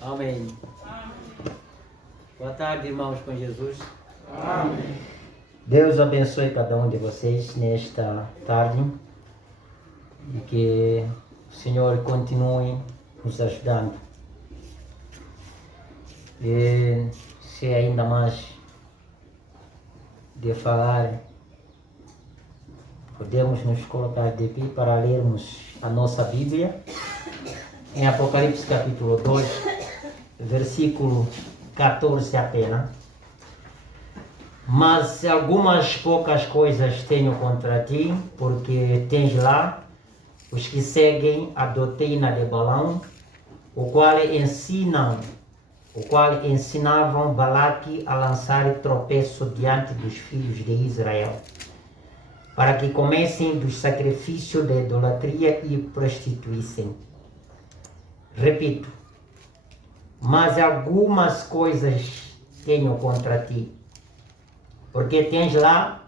Amém. Boa tarde, irmãos com Jesus. Amém. Deus abençoe cada um de vocês nesta tarde e que o Senhor continue nos ajudando. E se ainda mais de falar, podemos nos colocar de pé para lermos a nossa Bíblia em Apocalipse capítulo 2, versículo 14 apenas. Mas algumas poucas coisas tenho contra ti, porque tens lá os que seguem a doutrina de Balaão, o qual ensinavam Balaque a lançar tropeço diante dos filhos de Israel, para que comessem dos sacrifícios de idolatria e prostituíssem. Repito, mas algumas coisas tenho contra ti, porque tens lá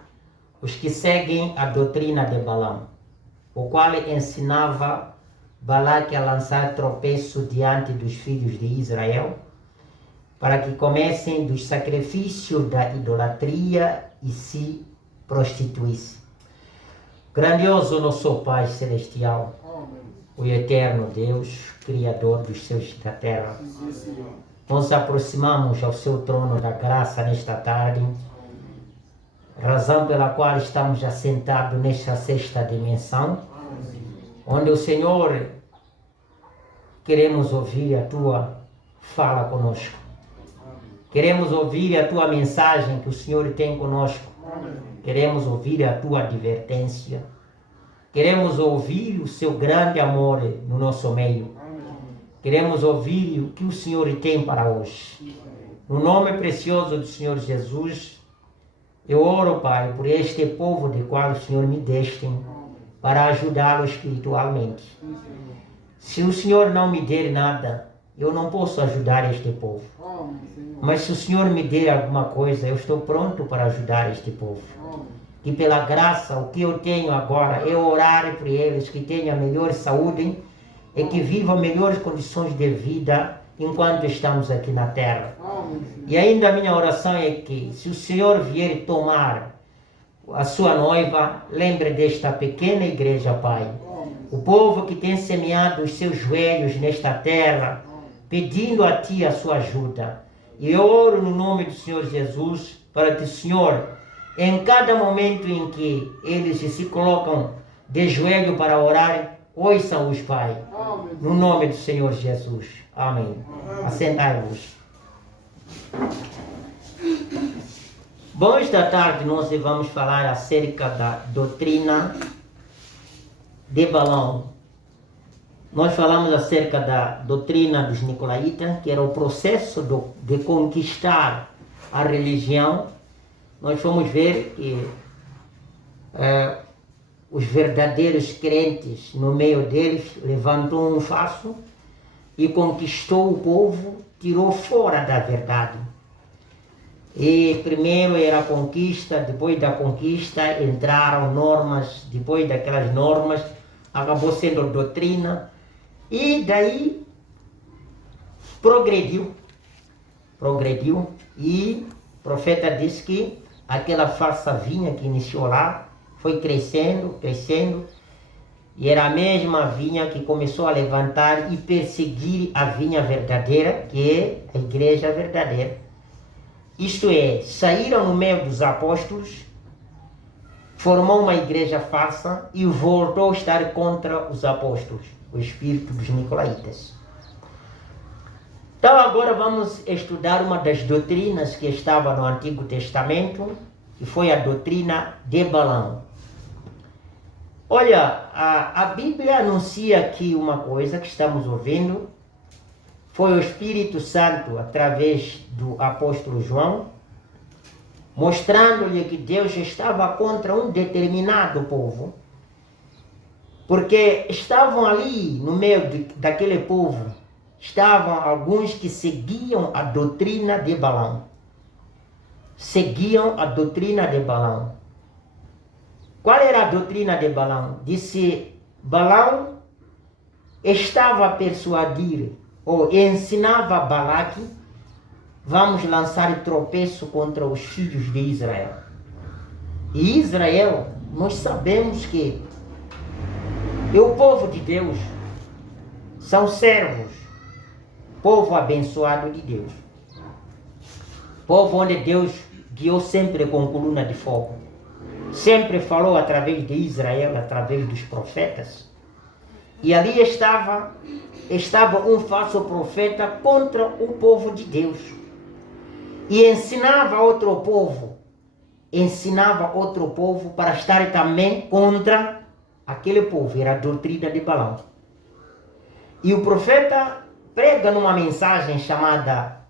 os que seguem a doutrina de Balaão, o qual ensinava Balaque a lançar tropeço diante dos filhos de Israel, para que comessem dos sacrifícios da idolatria e se prostituíssem. Grandioso nosso Pai Celestial, o eterno Deus, Criador dos céus e da terra, nos aproximamos ao seu trono da graça nesta tarde, razão pela qual estamos assentados nesta sexta dimensão, onde o Senhor queremos ouvir a tua fala conosco. Queremos ouvir a tua mensagem que o Senhor tem conosco. Queremos ouvir a tua advertência. Queremos ouvir o seu grande amor no nosso meio. Queremos ouvir o que o Senhor tem para hoje. No nome precioso do Senhor Jesus, eu oro, Pai, por este povo de qual o Senhor me deste, para ajudá-lo espiritualmente. Se o Senhor não me der nada, eu não posso ajudar este povo. Mas se o Senhor me der alguma coisa, eu estou pronto para ajudar este povo. Que pela graça, o que eu tenho agora é orar por eles, que tenham melhor saúde e que vivam melhores condições de vida enquanto estamos aqui na terra. E ainda a minha oração é que, se o Senhor vier tomar a sua noiva, lembre desta pequena igreja, Pai. O povo que tem semeado os seus joelhos nesta terra, pedindo a Ti a sua ajuda. E eu oro no nome do Senhor Jesus, para que o Senhor, em cada momento em que eles se colocam de joelho para orar, ouçam-os, Pai. No nome do Senhor Jesus. Amém. Assentai-vos. Bom, esta tarde nós vamos falar acerca da doutrina de Balaão. Nós falamos acerca da doutrina dos Nicolaítas, que era o processo de conquistar a religião. Nós fomos ver que os verdadeiros crentes, no meio deles, levantou um facho e conquistou o povo, tirou fora da verdade. E primeiro era a conquista, depois da conquista entraram normas, depois daquelas normas acabou sendo doutrina, e daí progrediu, e o profeta disse que aquela falsa vinha que iniciou lá foi crescendo, e era a mesma vinha que começou a levantar e perseguir a vinha verdadeira, que é a igreja verdadeira. Isto é, saíram no meio dos apóstolos, formou uma igreja falsa e voltou a estar contra os apóstolos, o espírito dos Nicolaítas. Então agora vamos estudar uma das doutrinas que estava no Antigo Testamento, que foi a doutrina de Balaão. Olha, a Bíblia anuncia aqui uma coisa que estamos ouvindo. Foi o Espírito Santo, através do apóstolo João, mostrando-lhe que Deus estava contra um determinado povo, porque estavam ali no meio daquele povo, estavam alguns que seguiam a doutrina de Balaão. Qual era a doutrina de Balaão? Disse, Balaão estava a persuadir ou ensinava Balaque, vamos lançar tropeço contra os filhos de Israel. E Israel, nós sabemos que é o povo de Deus, são servos, povo abençoado de Deus. Povo onde Deus guiou sempre com coluna de fogo. Sempre falou através de Israel, através dos profetas. E ali estava um falso profeta contra o povo de Deus. E ensinava outro povo para estar também contra aquele povo. Era a doutrina de Balaão. E o profeta prega numa mensagem chamada,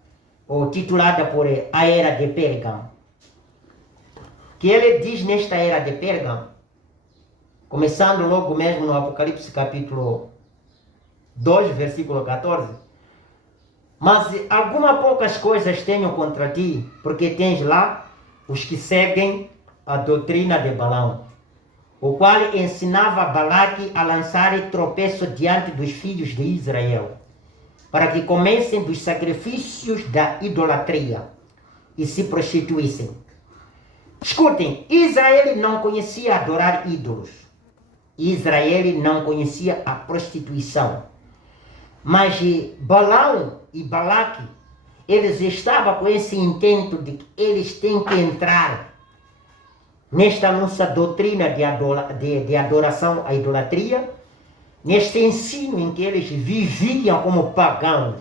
ou titulada por A Era de Pérgamo. Que ele diz nesta Era de Pérgamo, começando logo mesmo no Apocalipse capítulo 2, versículo 14. Mas algumas poucas coisas tenho contra ti, porque tens lá os que seguem a doutrina de Balaão, o qual ensinava Balaque a lançar tropeço diante dos filhos de Israel, para que comessem dos sacrifícios da idolatria e se prostituíssem. Escutem, Israel não conhecia adorar ídolos. Israel não conhecia a prostituição. Mas Balaão e Balaque, eles estavam com esse intento de que eles têm que entrar nesta nossa doutrina de adoração à idolatria, neste ensino em que eles viviam como pagãos.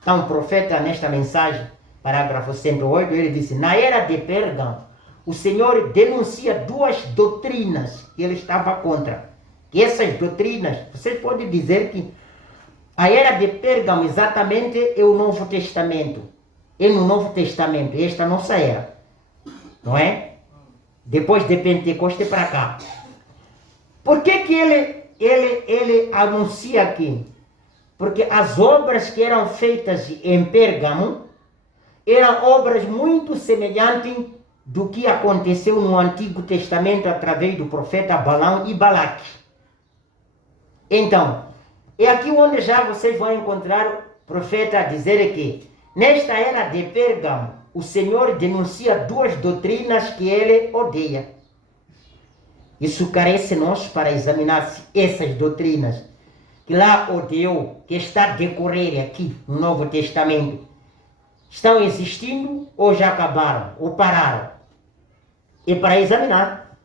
Então o profeta, nesta mensagem, parágrafo 108, ele disse: na era de Pérgamo, o Senhor denuncia duas doutrinas que ele estava contra. E essas doutrinas, vocês podem dizer que a era de Pérgamo exatamente é o Novo Testamento. É no Novo Testamento, esta nossa era. Não é? Depois de Pentecostes para cá. Por que que ele anuncia aqui? Porque as obras que eram feitas em Pérgamo eram obras muito semelhantes do que aconteceu no Antigo Testamento através do profeta Balaão e Balaque. Então, é aqui onde já vocês vão encontrar o profeta a dizer que nesta era de Pérgamo, o Senhor denuncia duas doutrinas que ele odeia. Isso carece nós para examinar essas doutrinas que lá odiou, que está a decorrer aqui no Novo Testamento, estão existindo ou já acabaram, ou pararam. E para examinar,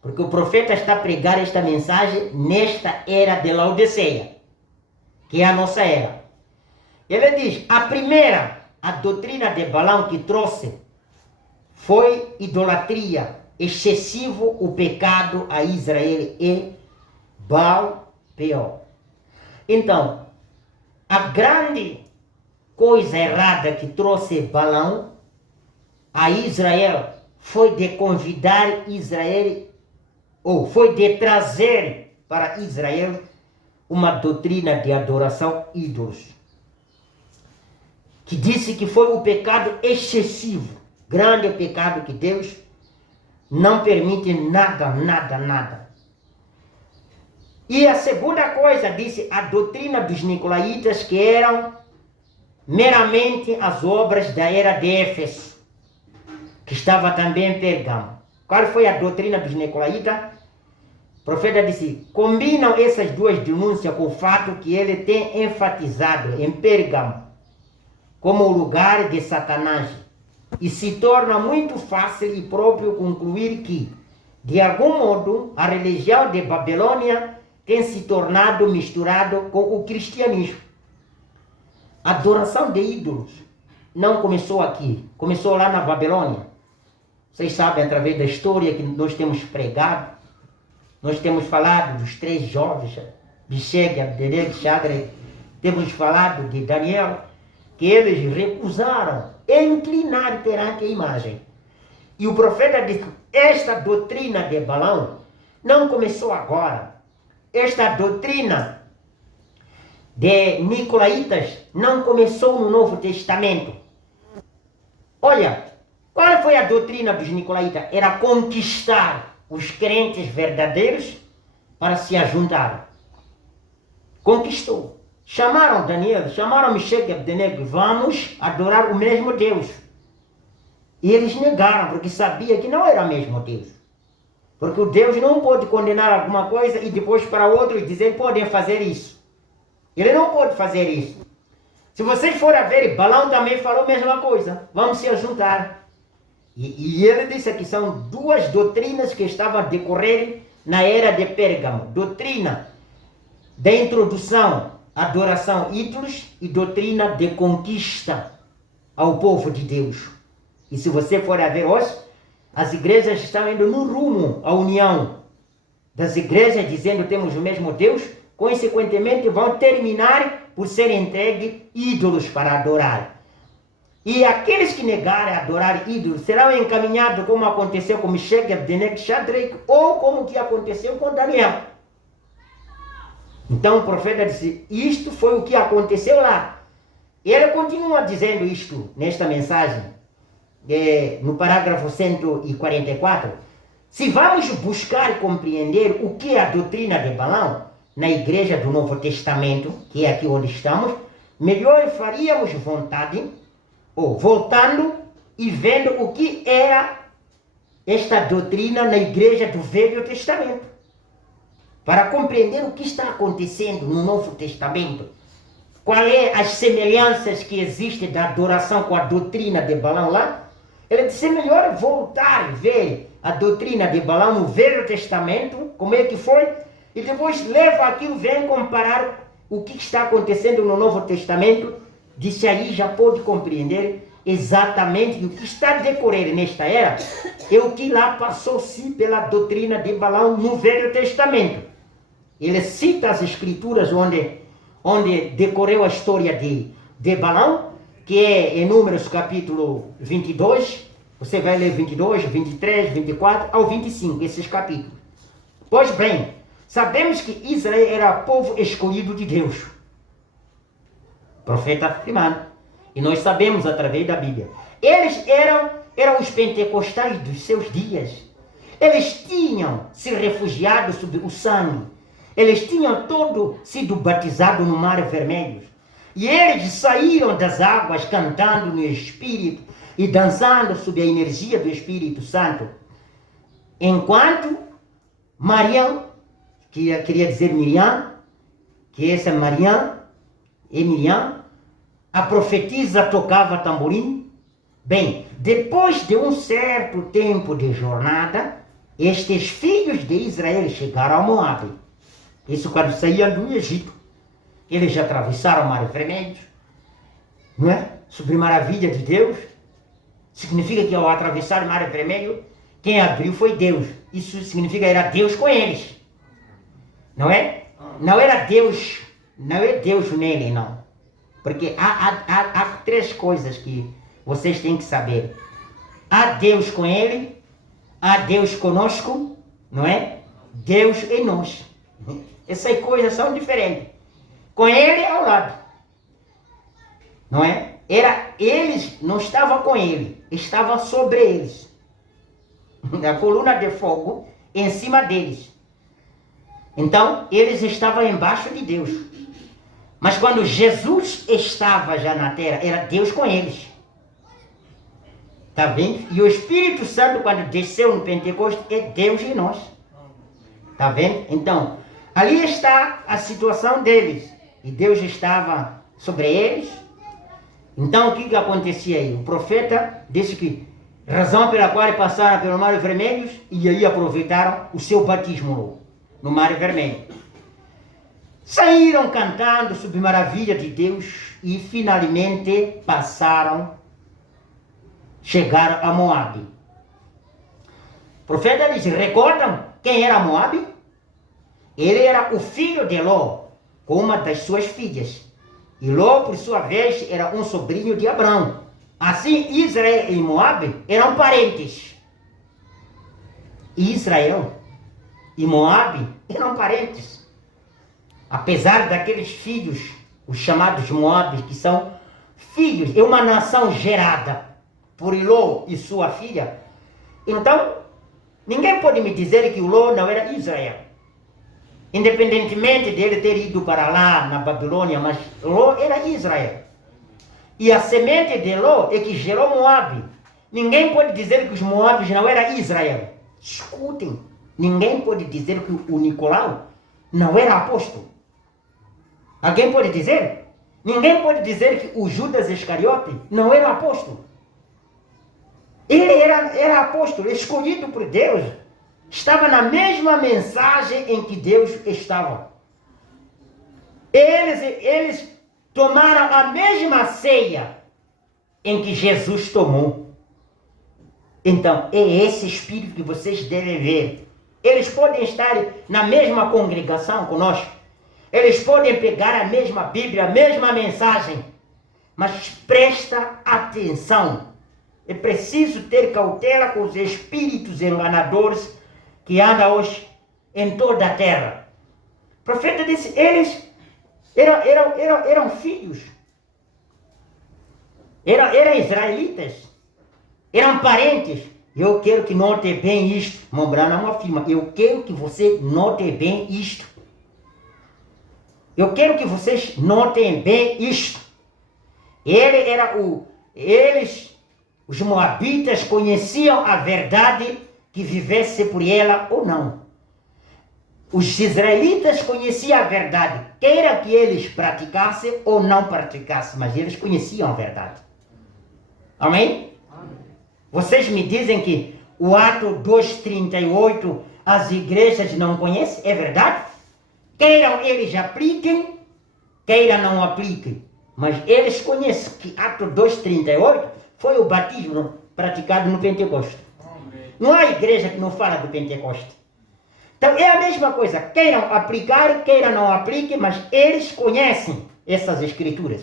porque o profeta está a pregar esta mensagem nesta era de Laodiceia, que é a nossa era. Ele diz, a doutrina de Balaão que trouxe foi idolatria, excessivo o pecado a Israel e Baal-peor. Então, a grande coisa errada que trouxe Balaão a Israel foi de convidar Israel, ou foi de trazer para Israel uma doutrina de adoração a ídolos. Que disse que foi um pecado excessivo, grande pecado que Deus não permite nada. E a segunda coisa, disse a doutrina dos nicolaítas, que eram meramente as obras da era de Éfeso, que estava também em Pérgamo. Qual foi a doutrina dos nicolaítas? O profeta disse, combinam essas duas denúncias com o fato que ele tem enfatizado em Pérgamo como o lugar de Satanás, e se torna muito fácil e próprio concluir que, de algum modo, a religião de Babilônia tem se tornado misturado com o cristianismo. A adoração de ídolos não começou aqui, começou lá na Babilônia. Vocês sabem, através da história que nós temos pregado, nós temos falado dos 3 jovens, Meshach, Abednego, Shadraque, temos falado de Daniel, que eles recusaram inclinar perante a imagem. E o profeta disse, esta doutrina de Balaão não começou agora. Esta doutrina de nicolaítas não começou no Novo Testamento. Olha, qual foi a doutrina dos nicolaítas? Era conquistar os crentes verdadeiros para se ajuntar. Conquistou. chamaram Daniel, chamaram Mecheque e Abdenego, vamos adorar o mesmo Deus. E eles negaram, porque sabiam que não era o mesmo Deus. Porque o Deus não pode condenar alguma coisa e depois para outros dizer, podem fazer isso. Ele não pode fazer isso. Se vocês forem a ver, Balaão também falou a mesma coisa. Vamos se juntar. E ele disse que são duas doutrinas que estavam a decorrer na era de Pérgamo. Doutrina da introdução, adoração a ídolos e doutrina de conquista ao povo de Deus. E se você for a ver hoje, as igrejas estão indo no rumo à união das igrejas, dizendo temos o mesmo Deus, consequentemente vão terminar por ser entregues ídolos para adorar. E aqueles que negarem adorar ídolos serão encaminhados como aconteceu com Mecheque, Abdenego e Shadraque, ou como que aconteceu com Daniel. Então o profeta disse, isto foi o que aconteceu lá. Ele continua dizendo isto nesta mensagem, no parágrafo 144. Se vamos buscar compreender o que é a doutrina de Balaão na igreja do Novo Testamento, que é aqui onde estamos, melhor faríamos vontade, ou voltando e vendo o que era esta doutrina na igreja do Velho Testamento. Para compreender o que está acontecendo no Novo Testamento, qual é as semelhanças que existem da adoração com a doutrina de Balaão lá, ele disse, melhor voltar e ver a doutrina de Balaão no Velho Testamento, como é que foi, e depois leva aquilo, vem comparar o que está acontecendo no Novo Testamento, disse aí já pode compreender exatamente o que está a decorrer nesta era, é o que lá passou-se pela doutrina de Balaão no Velho Testamento. Ele cita as escrituras onde decorreu a história de Balaão, que é em Números capítulo 22, você vai ler 22, 23, 24 ao 25, esses capítulos. Pois bem, sabemos que Israel era povo escolhido de Deus. Profeta afirmando. E nós sabemos através da Bíblia. Eles eram os pentecostais dos seus dias. Eles tinham se refugiado sob o sangue. Eles tinham todos sido batizados no Mar Vermelho. E eles saíram das águas cantando no Espírito e dançando sob a energia do Espírito Santo. Enquanto Maria, que queria dizer Miriam, que essa Maria é Miriam, a profetisa tocava tamborim. Bem, depois de um certo tempo de jornada, estes filhos de Israel chegaram a Moabe. Isso quando saíam do Egito. Eles atravessaram o Mar Vermelho, não é? Sobre maravilha de Deus. Significa que ao atravessar o Mar Vermelho, quem abriu foi Deus. Isso significa que era Deus com eles. Não é? Não era Deus, não é Deus nele, não. Porque há três coisas que vocês têm que saber. Há Deus com ele, há Deus conosco, não é? Deus em nós. Essas coisas são diferentes. Com ele ao lado. Não é? Eles não estavam com ele, estavam sobre eles. A coluna de fogo em cima deles. Então, eles estavam embaixo de Deus. Mas quando Jesus estava já na terra, era Deus com eles. Está vendo? E o Espírito Santo, quando desceu no Pentecostes, é Deus em nós. Está vendo? Então, ali está a situação deles. E Deus estava sobre eles. Então, o que acontecia aí? O profeta disse que razão pela qual passaram pelo Mar Vermelho e aí aproveitaram o seu batismo no Mar Vermelho. Saíram cantando sob maravilha de Deus e finalmente chegaram a Moabe. O profeta disse, recordam quem era Moabe? Ele era o filho de Ló, com uma das suas filhas. E Ló, por sua vez, era um sobrinho de Abrão. Assim, Israel e Moabe eram parentes. Israel e Moabe eram parentes. Apesar daqueles filhos, os chamados Moabes, que são filhos, é uma nação gerada por Ló e sua filha. Então, ninguém pode me dizer que o Ló não era Israel. Independentemente dele ter ido para lá, na Babilônia, mas Ló era Israel. E a semente de Ló é que gerou Moabe. Ninguém pode dizer que os Moabes não eram Israel. Escutem, ninguém pode dizer que o Nicolau não era apóstolo. Alguém pode dizer? Ninguém pode dizer que o Judas Iscariote não era apóstolo. Ele era apóstolo, escolhido por Deus. Estava na mesma mensagem em que Deus estava. Eles tomaram a mesma ceia em que Jesus tomou. Então, é esse espírito que vocês devem ver. Eles podem estar na mesma congregação conosco. Eles podem pegar a mesma Bíblia, a mesma mensagem. Mas presta atenção. É preciso ter cautela com os espíritos enganadores que andam hoje em toda a terra. O profeta disse, eles eram filhos. Eram israelitas. Eram parentes. Eu quero que note bem isto. Mombrana afirma, eu quero que você note bem isto. Eu quero que vocês notem bem isto. Os moabitas conheciam a verdade que vivesse por ela ou não. Os israelitas conheciam a verdade, queira que eles praticassem ou não praticassem, mas eles conheciam a verdade. Amém? Amém. Vocês me dizem que o Ato 2:38 as igrejas não conhecem? É verdade? Queiram eles apliquem, queiram não apliquem. Mas eles conhecem que Ato 2:38 foi o batismo praticado no Pentecoste. Amém. Não há igreja que não fala do Pentecoste. Então é a mesma coisa. Queiram aplicar, queiram não apliquem, mas eles conhecem essas escrituras.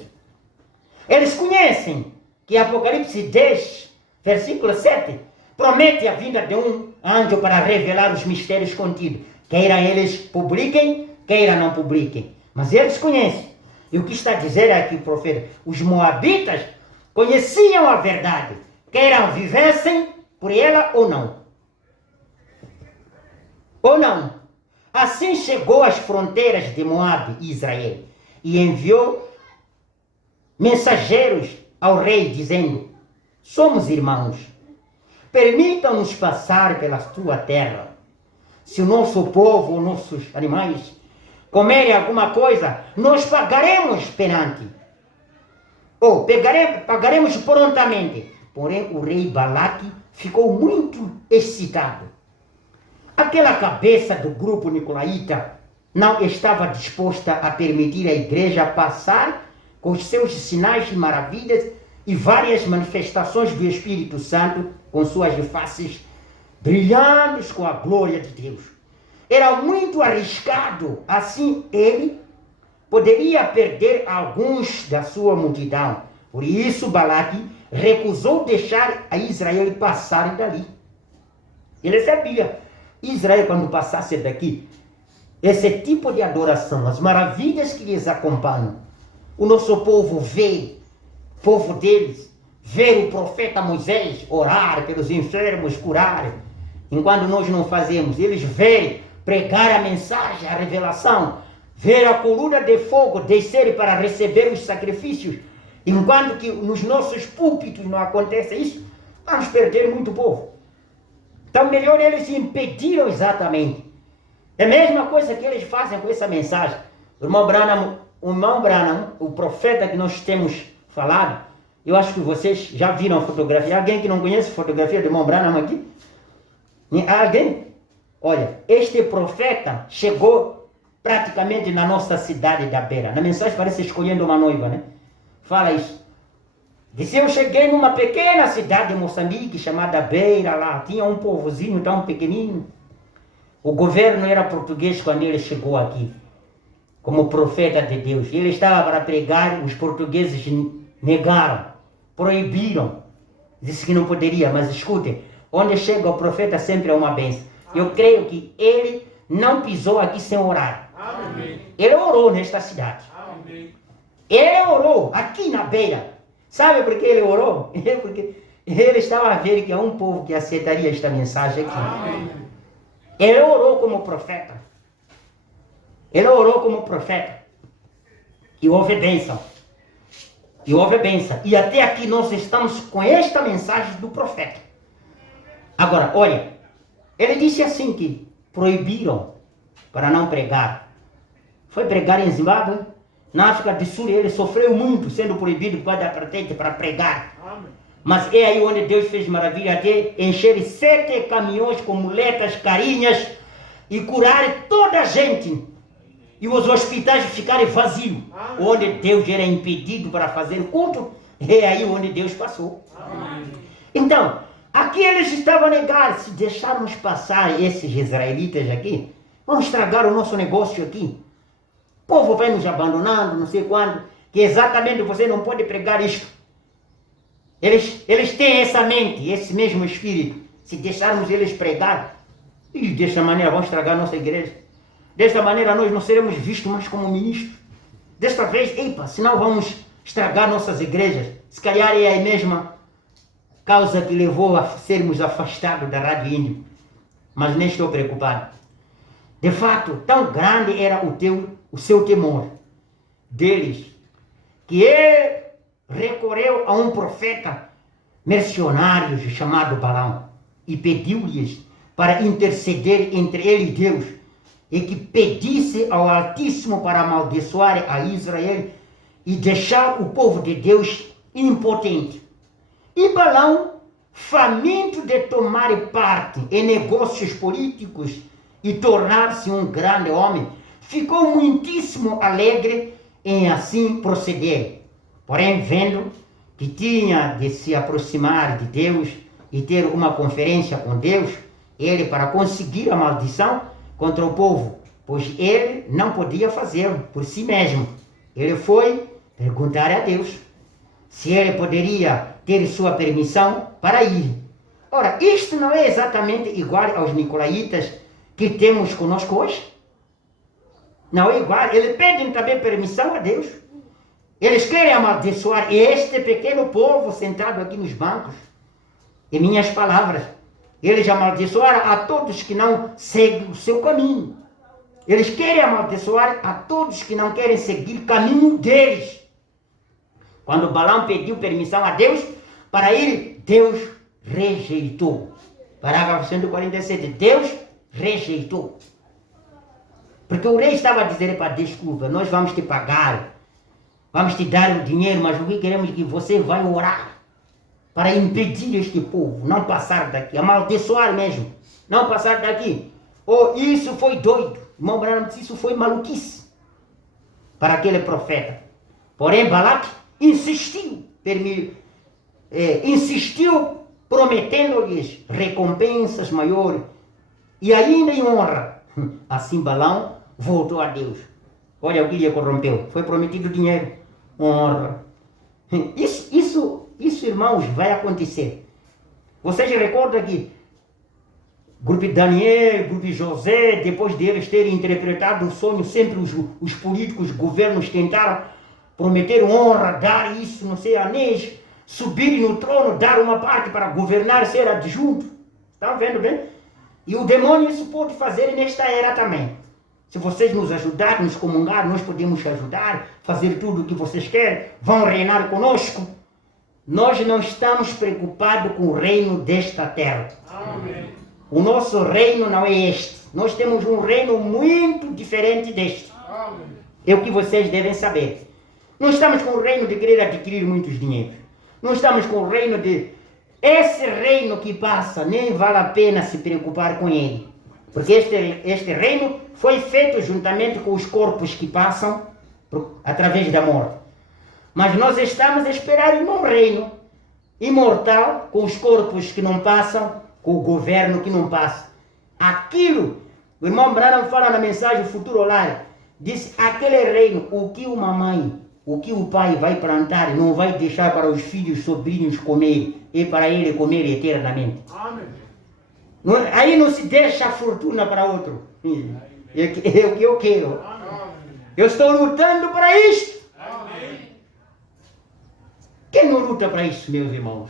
Eles conhecem que Apocalipse 10, versículo 7, promete a vinda de um anjo para revelar os mistérios contidos. Queira eles publiquem, queira não publiquem. Mas eles conhecem. E o que está a dizer aqui o profeta? Os moabitas conheciam a verdade. Queiram vivessem por ela ou não. Ou não. Assim chegou às fronteiras de Moabe e Israel. E enviou mensageiros ao rei, dizendo, somos irmãos. Permitam-nos passar pela tua terra. Se o nosso povo, os nossos animais, comerem alguma coisa, nós pagaremos perante. Ou pagaremos prontamente. Porém, o rei Balaque ficou muito excitado. Aquela cabeça do grupo nicolaíta não estava disposta a permitir a igreja passar com os seus sinais de maravilhas e várias manifestações do Espírito Santo com suas faces brilhantes com a glória de Deus. Era muito arriscado, assim ele poderia perder alguns da sua multidão. Por isso Balaque recusou deixar a Israel passar dali. Ele sabia, Israel quando passasse daqui, esse tipo de adoração, as maravilhas que lhes acompanham, o nosso povo vê, o povo deles, ver o profeta Moisés orar pelos enfermos, curar, enquanto nós não fazemos, eles veem, pregar a mensagem, a revelação, ver a coluna de fogo descer para receber os sacrifícios, enquanto que nos nossos púlpitos não acontece isso, vamos perder muito povo. Então melhor eles impediram exatamente. É a mesma coisa que eles fazem com essa mensagem. O irmão Branham, o profeta que nós temos falado, eu acho que vocês já viram a fotografia. Alguém que não conhece a fotografia do irmão Branham aqui? Alguém? Olha, este profeta chegou praticamente na nossa cidade da Beira. Na mensagem parece escolhendo uma noiva, né? Fala isso. Disse, eu cheguei numa pequena cidade de Moçambique chamada Beira lá. Tinha um povozinho tão pequenino. O governo era português quando ele chegou aqui. Como profeta de Deus. Ele estava para pregar, os portugueses negaram. Proibiram. Disse que não poderia, mas escutem. Onde chega o profeta sempre é uma bênção. Eu creio que ele não pisou aqui sem orar. Amém. Ele orou nesta cidade. Amém. Ele orou aqui na Beira. Sabe por que ele orou? Porque ele estava a ver que é um povo que aceitaria esta mensagem aqui. Amém. Ele orou como profeta. Ele orou como profeta. E houve bênção. E houve bênção. E até aqui nós estamos com esta mensagem do profeta. Agora, olha, ele disse assim que proibiram para não pregar. Foi pregar em Zimbábue. Na África do Sul ele sofreu muito sendo proibido por causa da apartheid para pregar. Amém. Mas é aí onde Deus fez maravilha até encher 7 caminhões com muletas, carinhas e curar toda a gente. E os hospitais ficarem vazios. Amém. Onde Deus era impedido para fazer culto, é aí onde Deus passou. Amém. Então, aqui eles estavam a negar. Se deixarmos passar esses israelitas aqui, vão estragar o nosso negócio aqui. O povo vai nos abandonando, não sei quando, que exatamente você não pode pregar isto. Eles têm essa mente, esse mesmo espírito. Se deixarmos eles pregar, e desta maneira vão estragar a nossa igreja. Desta maneira nós não seremos vistos mais como ministros. Desta vez, senão vamos estragar nossas igrejas. Se calhar é a mesma causa que levou a sermos afastados da Rádio Índio. Mas nem estou preocupado. De fato, tão grande era o seu temor deles, que ele recorreu a um profeta mercenário chamado Balaão e pediu-lhes para interceder entre ele e Deus, e que pedisse ao Altíssimo para amaldiçoar a Israel e deixar o povo de Deus impotente. E Balaão, faminto de tomar parte em negócios políticos e tornar-se um grande homem, ficou muitíssimo alegre em assim proceder. Porém, vendo que tinha de se aproximar de Deus e ter uma conferência com Deus, ele, para conseguir a maldição contra o povo, pois ele não podia fazê-lo por si mesmo, ele foi perguntar a Deus se ele poderia ter sua permissão para ir. Ora, isto não é exatamente igual aos nicolaítas que temos conosco hoje? Não é igual. Eles pedem também permissão a Deus. Eles querem amaldiçoar este pequeno povo sentado aqui nos bancos. Em minhas palavras, eles amaldiçoaram a todos que não seguem o seu caminho. Eles querem amaldiçoar a todos que não querem seguir o caminho deles. Quando Balaão pediu permissão a Deus para ir, Deus rejeitou. Parágrafo 147. Deus rejeitou. Porque o rei estava a dizer para desculpa, nós vamos te pagar, vamos te dar o dinheiro, mas o que queremos é que você vai orar para impedir este povo, não passar daqui, amaldiçoar mesmo, não passar daqui. Isso foi doido. Irmão Branham disse, isso foi maluquice para aquele profeta. Porém, Balaque insistiu, prometendo-lhes recompensas maiores e ainda em honra. Assim Balaão voltou a Deus. Olha o que lhe corrompeu. Foi prometido dinheiro, honra. Isso, irmãos, vai acontecer. Vocês recordam que grupo Daniel, grupo José, depois deles terem interpretado o sonho, sempre os políticos, os governos tentaram prometer honra, dar isso, não sei, anéis, subir no trono, dar uma parte para governar, ser adjunto. Estão vendo bem? E o demônio isso pode fazer nesta era também. Se vocês nos ajudarem, nos comungar, nós podemos ajudar, fazer tudo o que vocês querem, vão reinar conosco. Nós não estamos preocupados com o reino desta terra. Amém. O nosso reino não é este. Nós temos um reino muito diferente deste. Amém. É o que vocês devem saber. Não estamos com o reino de querer adquirir muitos dinheiros. Não estamos com o reino de... Esse reino que passa, nem vale a pena se preocupar com ele. Porque este reino foi feito juntamente com os corpos que passam através da morte. Mas nós estamos a esperar em um reino imortal, com os corpos que não passam, com o governo que não passa. Aquilo, o irmão Branham fala na mensagem Futuro Lar, diz, aquele reino, o que uma mãe, o que o pai vai plantar, não vai deixar para os filhos, sobrinhos comer, e para ele comer eternamente. Amém. Aí não se deixa a fortuna para outro. É o que eu quero. Amém. Eu estou lutando para isto. Amém. Quem não luta para isso, meus irmãos?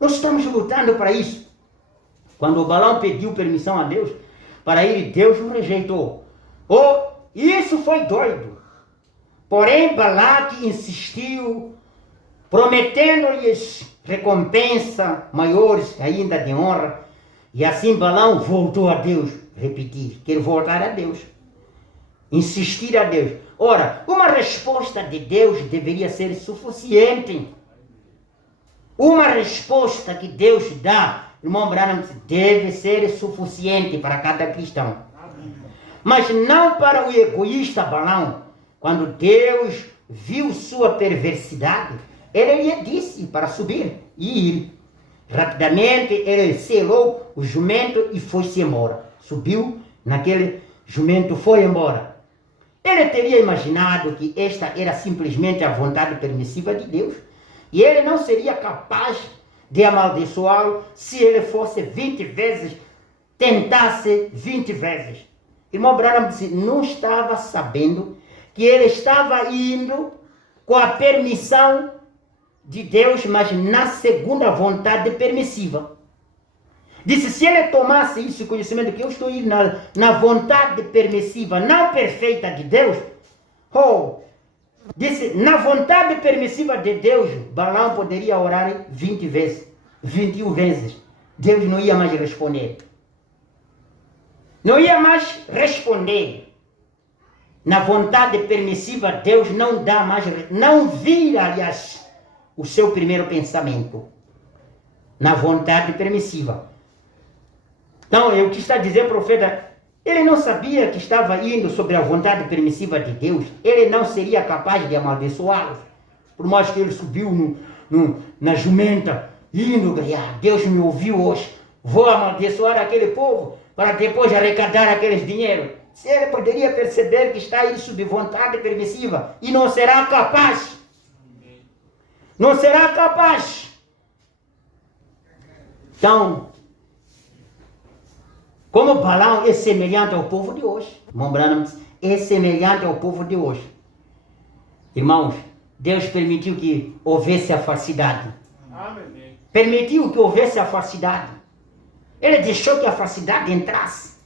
Nós estamos lutando para isso. Quando o Balaão pediu permissão a Deus para ir, Deus o rejeitou. Isso foi doido. Porém, Balaque insistiu, prometendo-lhes recompensa maiores ainda de honra. E assim Balaão voltou a Deus. Repetir, quer voltar a Deus. Insistir a Deus. Ora, uma resposta de Deus deveria ser suficiente. Uma resposta que Deus dá, irmão Branham, deve ser suficiente para cada cristão. Mas não para o egoísta Balaão. Quando Deus viu sua perversidade, ele lhe disse para subir e ir. Rapidamente ele selou o jumento e foi-se embora. Subiu naquele jumento, foi embora. Ele teria imaginado que esta era simplesmente a vontade permissiva de Deus. E ele não seria capaz de amaldiçoá-lo se ele fosse 20 vezes, tentasse 20 vezes. Irmão Branham disse, não estava sabendo que ele estava indo com a permissão de Deus, mas na segunda vontade permissiva. Disse, se ele tomasse isso, conhecimento que eu estou indo na vontade permissiva, não perfeita de Deus, disse, na vontade permissiva de Deus, Balaão poderia orar 20 vezes, 21 vezes. Deus não ia mais responder. Não ia mais responder. Na vontade permissiva, Deus não dá mais, não vira, aliás, o seu primeiro pensamento. Na vontade permissiva. Então, o que está dizendo o profeta, ele não sabia que estava indo sobre a vontade permissiva de Deus. Ele não seria capaz de amaldiçoá-los. Por mais que ele subiu na jumenta, indo ganhar. Deus me ouviu hoje. Vou amaldiçoar aquele povo para depois arrecadar aqueles dinheiros. Se ele poderia perceber que está indo sob vontade permissiva e não será capaz. Não será capaz. Então, como Balaão é semelhante ao povo de hoje. Irmão Branham é semelhante ao povo de hoje. Irmãos, Deus permitiu que houvesse a falsidade. Amém. Permitiu que houvesse a falsidade. Ele deixou que a falsidade entrasse.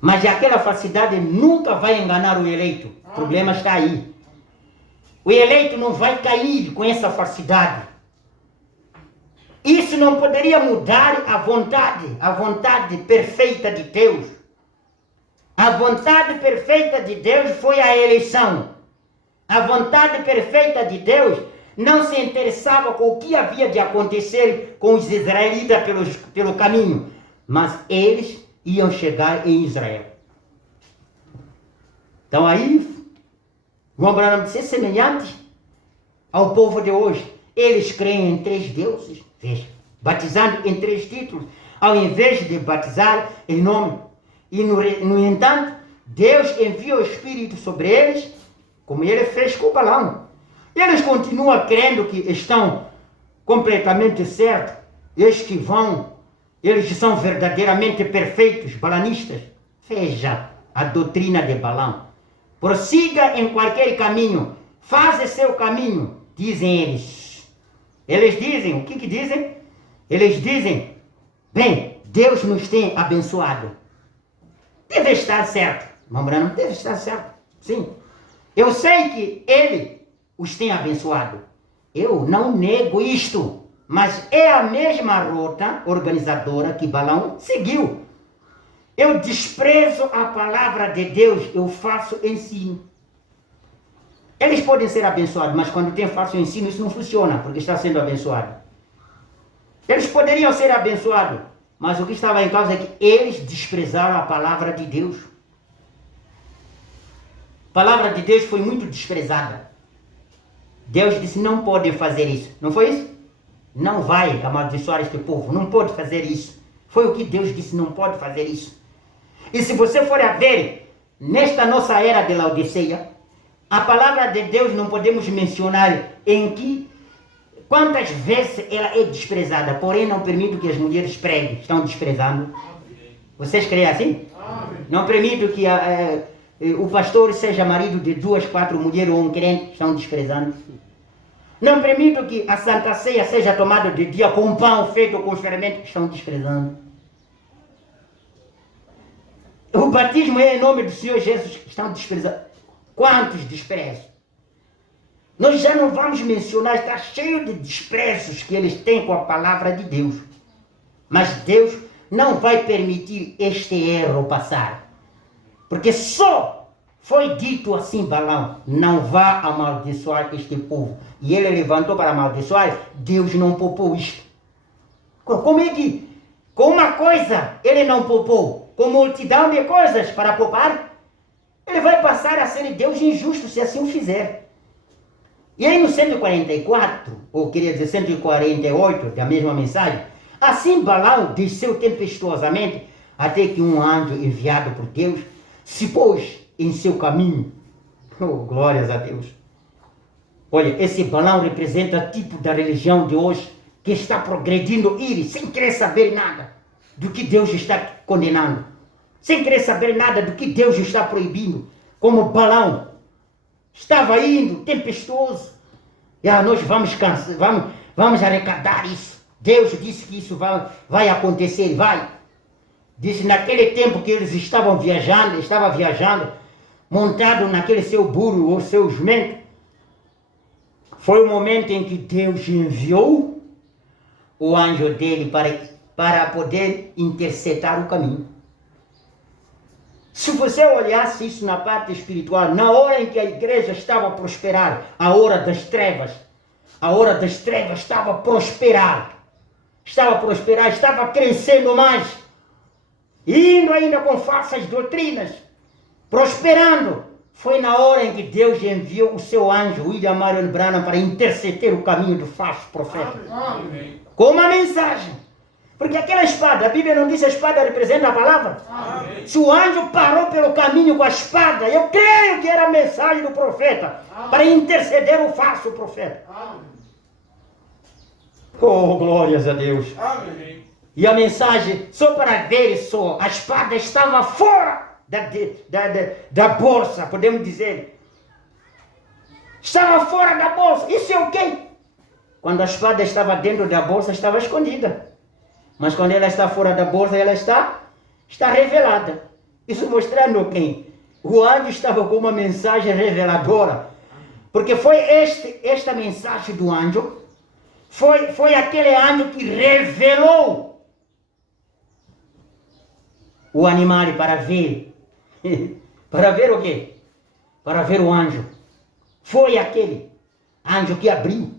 Mas aquela falsidade nunca vai enganar o eleito. O problema está aí. O eleito não vai cair com essa falsidade. Isso não poderia mudar a vontade perfeita de Deus. A vontade perfeita de Deus foi a eleição. A vontade perfeita de Deus não se interessava com o que havia de acontecer com os israelitas pelo caminho, mas eles iam chegar em Israel. Então aí, João Branham disse, semelhante ao povo de hoje. Eles creem em 3 deuses, veja, batizando em 3 títulos, ao invés de batizar em nome. E no entanto, Deus envia o Espírito sobre eles, como ele fez com Balaão. Eles continuam crendo que estão completamente certos, eles são verdadeiramente perfeitos, balanistas. Veja a doutrina de Balaão. Prossiga em qualquer caminho, faça seu caminho, dizem eles. Eles dizem, o que dizem? Eles dizem, bem, Deus nos tem abençoado. Deve estar certo. Irmão Branham, deve estar certo. Sim. Eu sei que Ele os tem abençoado. Eu não nego isto. Mas é a mesma rota organizadora que Balaão seguiu. Eu desprezo a palavra de Deus, eu faço ensino. Eles podem ser abençoados, mas quando tem falso ensino, isso não funciona, porque está sendo abençoado. Eles poderiam ser abençoados, mas o que estava em causa é que eles desprezaram a palavra de Deus. A palavra de Deus foi muito desprezada. Deus disse, não podem fazer isso. Não foi isso? Não vai amaldiçoar este povo, não pode fazer isso. Foi o que Deus disse, não pode fazer isso. E se você for a ver, nesta nossa era de Laodiceia, a palavra de Deus não podemos mencionar quantas vezes ela é desprezada, porém não permito que as mulheres preguem, estão desprezando. Vocês creem assim? Não permito que o pastor seja marido de 2, 4 mulheres ou um crente, estão desprezando. Não permito que a Santa Ceia seja tomada de dia com pão feito com fermento, estão desprezando. O batismo é em nome do Senhor Jesus. Estão desprezando. Quantos desprezos? Nós já não vamos mencionar, está cheio de desprezos que eles têm com a palavra de Deus. Mas Deus não vai permitir este erro passar. Porque só foi dito assim, Balaão, não vá amaldiçoar este povo. E ele levantou para amaldiçoar, Deus não poupou isto. Como é que, com uma coisa, ele não poupou, com multidão de coisas para poupar, ele vai passar a ser Deus injusto se assim o fizer. E aí no 144, ou queria dizer 148, da mesma mensagem, assim Balaão desceu tempestuosamente, até que um anjo enviado por Deus se pôs em seu caminho. Oh, glórias a Deus. Olha, esse Balaão representa o tipo da religião de hoje, que está progredindo sem querer saber nada do que Deus está condenando, sem querer saber nada do que Deus está proibindo, como Balaão estava indo tempestuoso. Nós vamos arrecadar isso. Deus disse que isso vai acontecer, vai. Disse naquele tempo que eles estava viajando, montado naquele seu burro ou seu jumento, foi o momento em que Deus enviou o anjo dele para poder interceptar o caminho. Se você olhasse isso na parte espiritual, na hora em que a igreja estava a prosperar, a hora das trevas estava a prosperar, estava crescendo mais, indo ainda com falsas doutrinas, prosperando. Foi na hora em que Deus enviou o seu anjo, William Marion Branham, para interceptar o caminho do falso profeta. Amém. Com uma mensagem. Porque aquela espada, a Bíblia não diz que a espada representa a palavra? Amém. Se o anjo parou pelo caminho com a espada, eu creio que era a mensagem do profeta, amém, para interceder o falso profeta. Amém. Oh, glórias a Deus. Amém. E a mensagem, só para ver só, a espada estava fora da bolsa, podemos dizer. Estava fora da bolsa. Isso é o quê? Quando a espada estava dentro da bolsa, estava escondida. Mas quando ela está fora da bolsa, ela está revelada. Isso mostrando quem? O anjo estava com uma mensagem reveladora. Porque foi esta mensagem do anjo, foi aquele anjo que revelou o animal para ver. Para ver o quê? Para ver o anjo. Foi aquele anjo que abriu.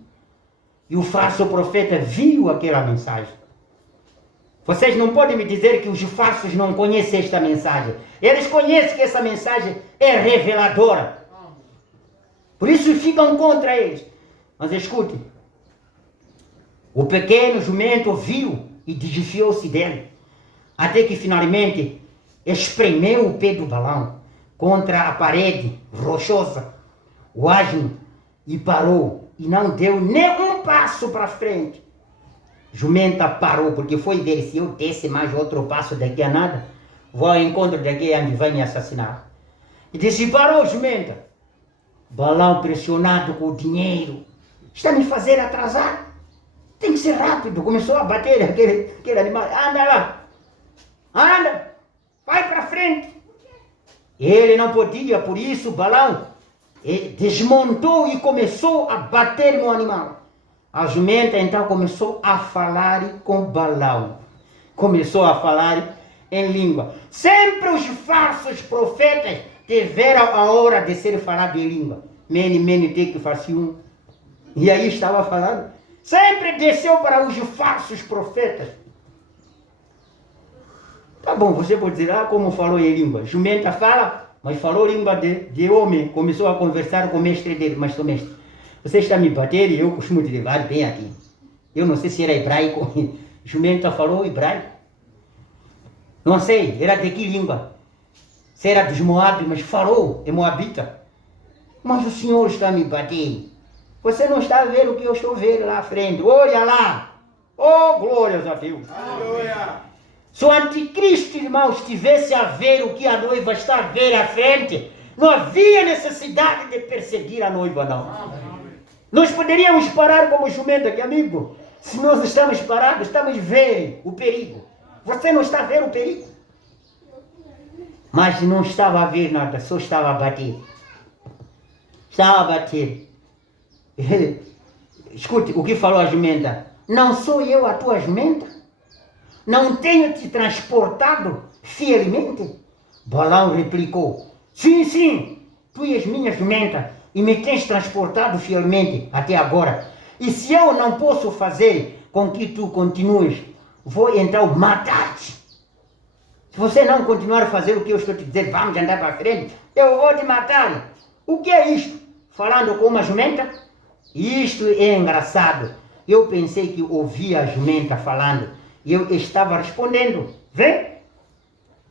E o falso profeta viu aquela mensagem. Vocês não podem me dizer que os falsos não conhecem esta mensagem. Eles conhecem que essa mensagem é reveladora. Por isso ficam contra eles. Mas escute. O pequeno jumento viu e desviou-se dele. Até que finalmente espremeu o pé do Balaão contra a parede rochosa, o asno, e parou, e não deu nem um passo para frente. Jumenta parou, porque foi ver, se eu desse mais outro passo daqui a nada, vou ao encontro daqui onde vai me assassinar. E disse, parou, jumenta. Balaão, pressionado com o dinheiro, está me fazendo atrasar, tem que ser rápido. Começou a bater aquele animal, anda lá, anda, vai para frente. Ele não podia, por isso Balaão desmontou e começou a bater no animal. A jumenta então começou a falar com Balaão. Começou a falar em língua. Sempre os falsos profetas tiveram a hora de ser falado em língua. Mene, te que faz um. E aí estava falando. Sempre desceu para os falsos profetas. Tá bom, você pode dizer, como falou em língua. Jumenta fala, mas falou língua de homem. Começou a conversar com o mestre dele. Mas o mestre, você está me batendo e eu costumo te levar bem aqui. Eu não sei se era hebraico. Jumenta falou hebraico. Não sei, era de que língua? Se era dos Moab, mas falou em Moabita. Mas o Senhor está me batendo. Você não está vendo o que eu estou vendo lá à frente. Olha lá. Oh, glórias a Deus. Aleluia. Se o anticristo, irmãos, tivesse a ver o que a noiva está a ver à frente, não havia necessidade de perseguir a noiva, não. Amém. Nós poderíamos parar como jumento aqui, amigo. Se nós estamos parados, estamos vendo o perigo. Você não está vendo o perigo? Mas não estava a ver nada, só estava a bater. Estava a bater. Escute, o que falou a jumenta? Não sou eu a tua jumenta? Não tenho te transportado fielmente? Balaão replicou: sim, sim, tu és minha jumenta e me tens transportado fielmente até agora. E se eu não posso fazer com que tu continues, vou então matar-te. Se você não continuar a fazer o que eu estou te dizendo, vamos andar para frente, eu vou te matar. O que é isto? Falando com uma jumenta? Isto é engraçado. Eu pensei que ouvia a jumenta falando e eu estava respondendo. Vê?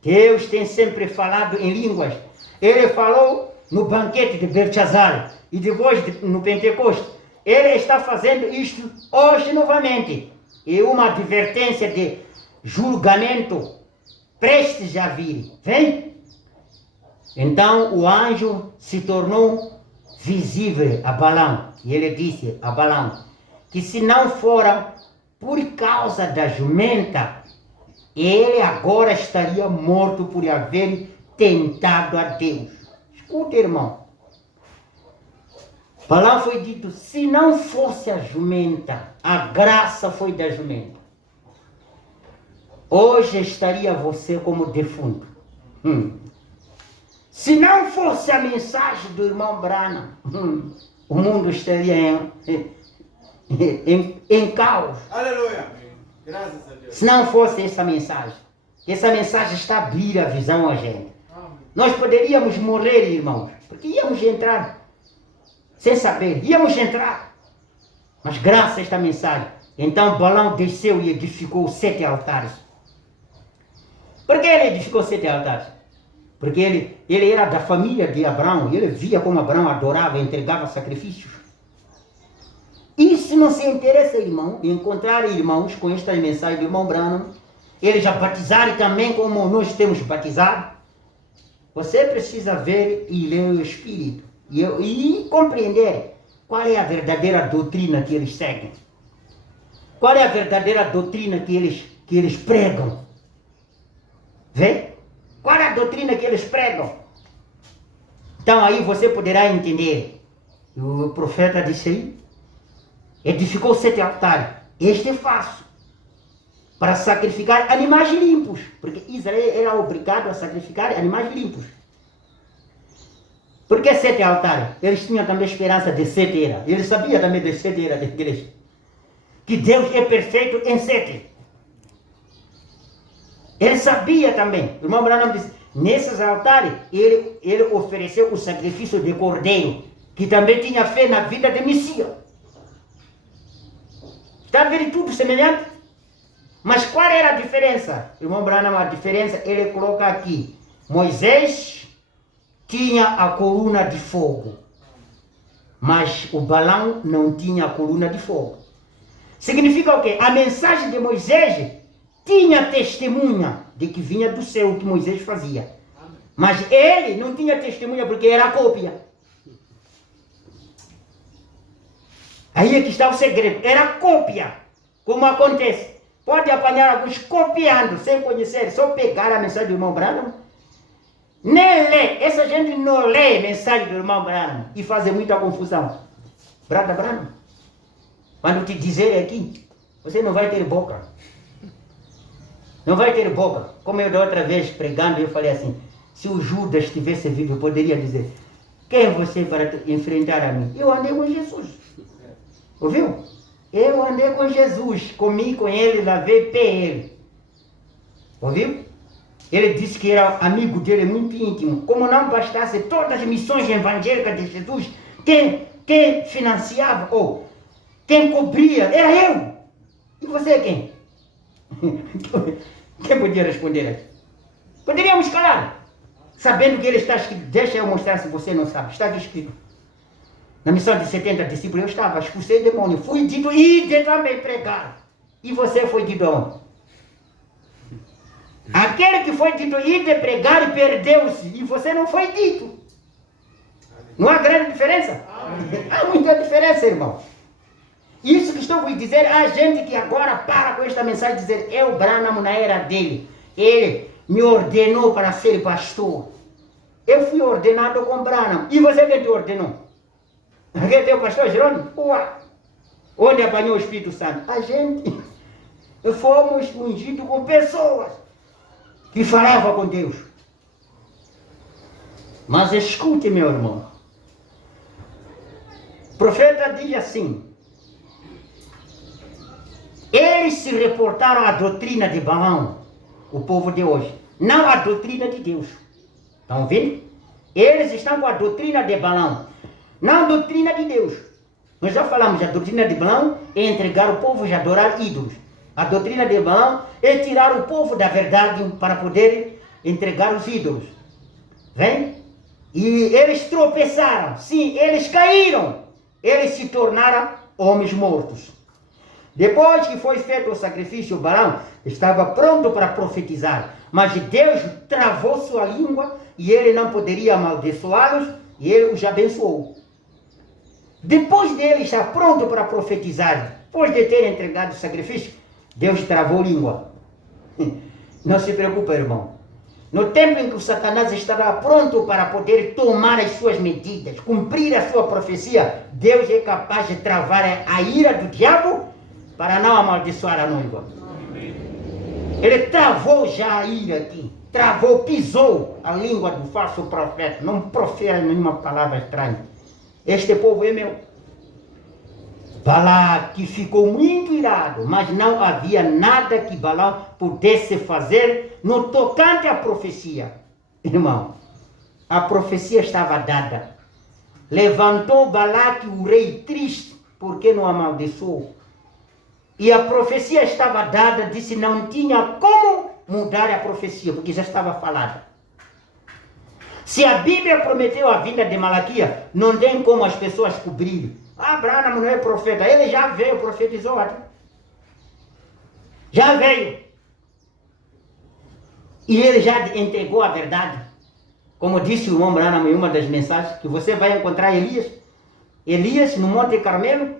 Deus tem sempre falado em línguas. Ele falou no banquete de Beltesazar e depois no Pentecostes. Ele está fazendo isto hoje novamente. É uma advertência de julgamento prestes a vir. Vem? Então o anjo se tornou visível a Balaão. E ele disse a Balaão que se não fora por causa da jumenta, ele agora estaria morto por haver tentado a Deus. Escuta, irmão. Balaão foi dito, se não fosse a jumenta, a graça foi da jumenta, hoje estaria você como defunto. Se não fosse a mensagem do irmão Branham, o mundo estaria em caos. Aleluia. Graças a Deus. Se não fosse essa mensagem está a abrir a visão a gente. Nós poderíamos morrer, irmãos, porque íamos entrar sem saber, íamos entrar. Mas graças a esta mensagem, então Balaão desceu e edificou 7 altares. Por que ele edificou 7 altares? Porque ele era da família de Abraão, ele via como Abraão adorava e entregava sacrifícios. Isso não se interessa, irmão, encontrar irmãos com esta mensagem do irmão Branham, eles já batizaram também como nós temos batizado. Você precisa ver e ler o Espírito e compreender qual é a verdadeira doutrina que eles seguem. Qual é a verdadeira doutrina que eles pregam. Vê? Qual é a doutrina que eles pregam? Então aí você poderá entender. O profeta disse aí, edificou 7 altares. Este é fácil. Para sacrificar animais limpos. Porque Israel era obrigado a sacrificar animais limpos. Por que 7 altares? Eles tinham também esperança de 7 eras. Eles sabiam também de 7 eras da igreja. Que Deus é perfeito em 7. Ele sabia também. O irmão Branham disse, nesses altares, ele ofereceu o sacrifício de cordeiro, que também tinha fé na vida de Messias. Está a ver tudo semelhante? Mas qual era a diferença? O irmão Branham, a diferença, ele coloca aqui. Moisés tinha a coluna de fogo, mas o Balaão não tinha a coluna de fogo. Significa o quê? A mensagem de Moisés tinha testemunha de que vinha do céu o que Moisés fazia. Mas ele não tinha testemunha porque era cópia. Aí é que está o segredo. Era cópia. Como acontece? Pode apanhar alguns copiando, sem conhecer, só pegar a mensagem do irmão Branham. Nem lê. Essa gente não lê a mensagem do irmão Branham e faz muita confusão. Brother Branham, quando te dizer aqui, você não vai ter boca. Não vai ter boca. Como eu da outra vez pregando, eu falei assim, se o Judas estivesse vivo, eu poderia dizer, quem é você para enfrentar a mim? Eu andei com Jesus. Ouviu? Eu andei com Jesus, comi com ele, lavei pé ele. Ouviu? Ele disse que era amigo dele, muito íntimo. Como não bastasse todas as missões evangélicas de Jesus, quem financiava, ou quem cobria, era eu. E você é quem? Quem podia responder aqui? Poderíamos calar, sabendo que ele está escrito. Deixa eu mostrar se você não sabe. Está escrito. Na missão de 70 discípulos eu estava, expulsei demônio, fui dito e também pregar. E você foi dito aonde? Aquele que foi dito ir de pregar perdeu-se, e você não foi dito. Não há grande diferença? Há muita diferença, irmão. Isso que estou a dizer, há gente que agora para com esta mensagem e dizer, é o Branham na era dele. Ele me ordenou para ser pastor. Eu fui ordenado com Branham. E você quem te ordenou? Quem é o pastor Jerônimo? Ué! Onde apanhou o Espírito Santo? A gente. Fomos ungidos com pessoas que falavam com Deus. Mas escute, meu irmão. O profeta diz assim: eles se reportaram à doutrina de Balaão, o povo de hoje, não à doutrina de Deus. Estão vendo? Eles estão com a doutrina de Balaão, não a doutrina de Deus. Nós já falamos, a doutrina de Balaão é entregar o povo a adorar ídolos. A doutrina de Balaão é tirar o povo da verdade para poder entregar os ídolos. Vem? E eles tropeçaram, sim, eles caíram. Eles se tornaram homens mortos. Depois que foi feito o sacrifício, Balaão estava pronto para profetizar. Mas Deus travou sua língua e ele não poderia amaldiçoá-los e ele os abençoou. Depois dele estar pronto para profetizar, depois de ter entregado o sacrifício, Deus travou a língua. Não se preocupe, irmão. No tempo em que o Satanás estava pronto para poder tomar as suas medidas, cumprir a sua profecia, Deus é capaz de travar a ira do diabo para não amaldiçoar a noiva. Ele travou já a ira aqui. Travou, pisou a língua do falso profeta. Não profere nenhuma palavra estranha. Este povo é meu. Balaque ficou muito irado, mas não havia nada que Balaão pudesse fazer no tocante à profecia. Irmão, a profecia estava dada. Levantou Balaque, o rei, triste, porque não amaldiçoou. E a profecia estava dada, disse não tinha como mudar a profecia, porque já estava falada. Se a Bíblia prometeu a vinda de Malaquias, não tem como as pessoas cobrirem. Branham não é profeta, ele já veio, profetizou. Já veio. E ele já entregou a verdade. Como disse o irmão Branham em uma das mensagens, que você vai encontrar Elias. Elias no Monte Carmelo.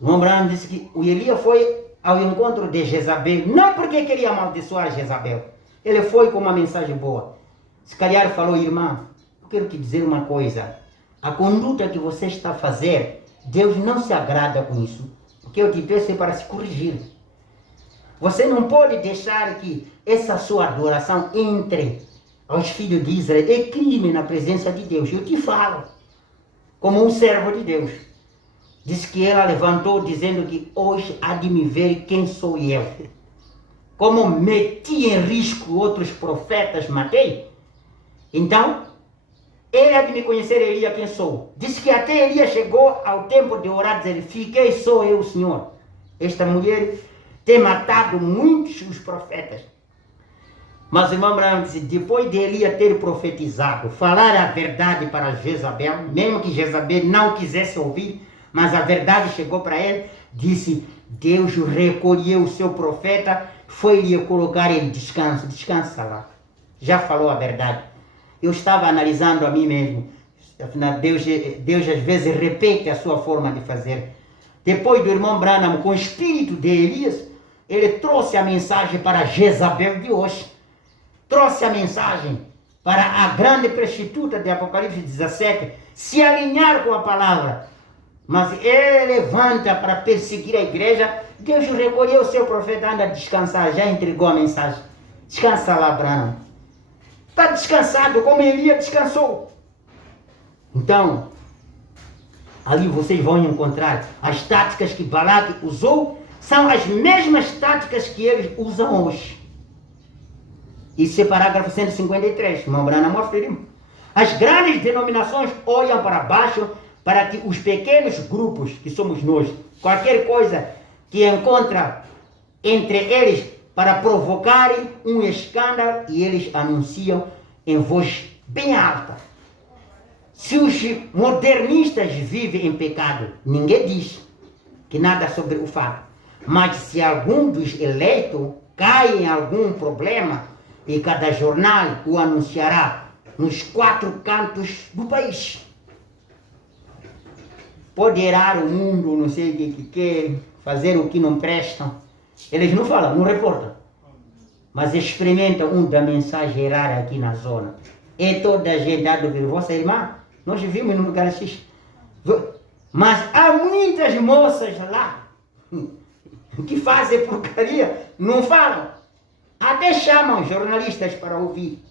O irmão Branham disse que o Elias foi ao encontro de Jezabel, não porque queria amaldiçoar Jezabel. Ele foi com uma mensagem boa. Se calhar falou, irmã, eu quero te dizer uma coisa. A conduta que você está a fazer, Deus não se agrada com isso. O que eu te peço é para se corrigir. Você não pode deixar que essa sua adoração entre aos filhos de Israel. É crime na presença de Deus. Eu te falo, como um servo de Deus. Diz que ela levantou dizendo que hoje há de me ver quem sou eu. Como meti em risco outros profetas, matei. Então, ele há de me conhecer, Elias, quem sou. Diz que até Elias chegou ao tempo de orar, dizer, fiquei só eu, Senhor. Esta mulher tem matado muitos os profetas. Mas o irmão Branham disse, depois de Elias ter profetizado, falar a verdade para Jezabel, mesmo que Jezabel não quisesse ouvir, mas a verdade chegou para ele, disse, Deus recolheu o seu profeta, foi lhe colocar em descanso, descansa lá. Já falou a verdade. Eu estava analisando a mim mesmo. Deus às vezes repete a sua forma de fazer. Depois do irmão Branham, com o espírito de Elias, ele trouxe a mensagem para Jezabel de hoje. Trouxe a mensagem para a grande prostituta de Apocalipse 17, se alinhar com a palavra. Mas ele levanta para perseguir a igreja. Deus recolheu o seu profeta, anda a descansar, já entregou a mensagem. Descansa lá, Branham. Está descansado como Elias descansou. Então, ali vocês vão encontrar as táticas que Balaque usou, são as mesmas táticas que eles usam hoje. Isso é parágrafo 153, irmão Branham afirma. As grandes denominações olham para baixo para que os pequenos grupos, que somos nós, qualquer coisa que encontra entre eles para provocarem um escândalo, e eles anunciam em voz bem alta. Se os modernistas vivem em pecado, ninguém diz que nada sobre o fato. Mas se algum dos eleitos cai em algum problema, e cada jornal o anunciará nos 4 cantos do país. Pode erar o mundo, não sei o que quer, fazer o que não presta. Eles não falam, não reportam. mas experimenta da mensagem errada aqui na zona. É toda a gente a ouvir. Vossa irmã, nós vimos no lugar X. Mas há muitas moças lá que fazem porcaria, não falam. Até chamam jornalistas para ouvir.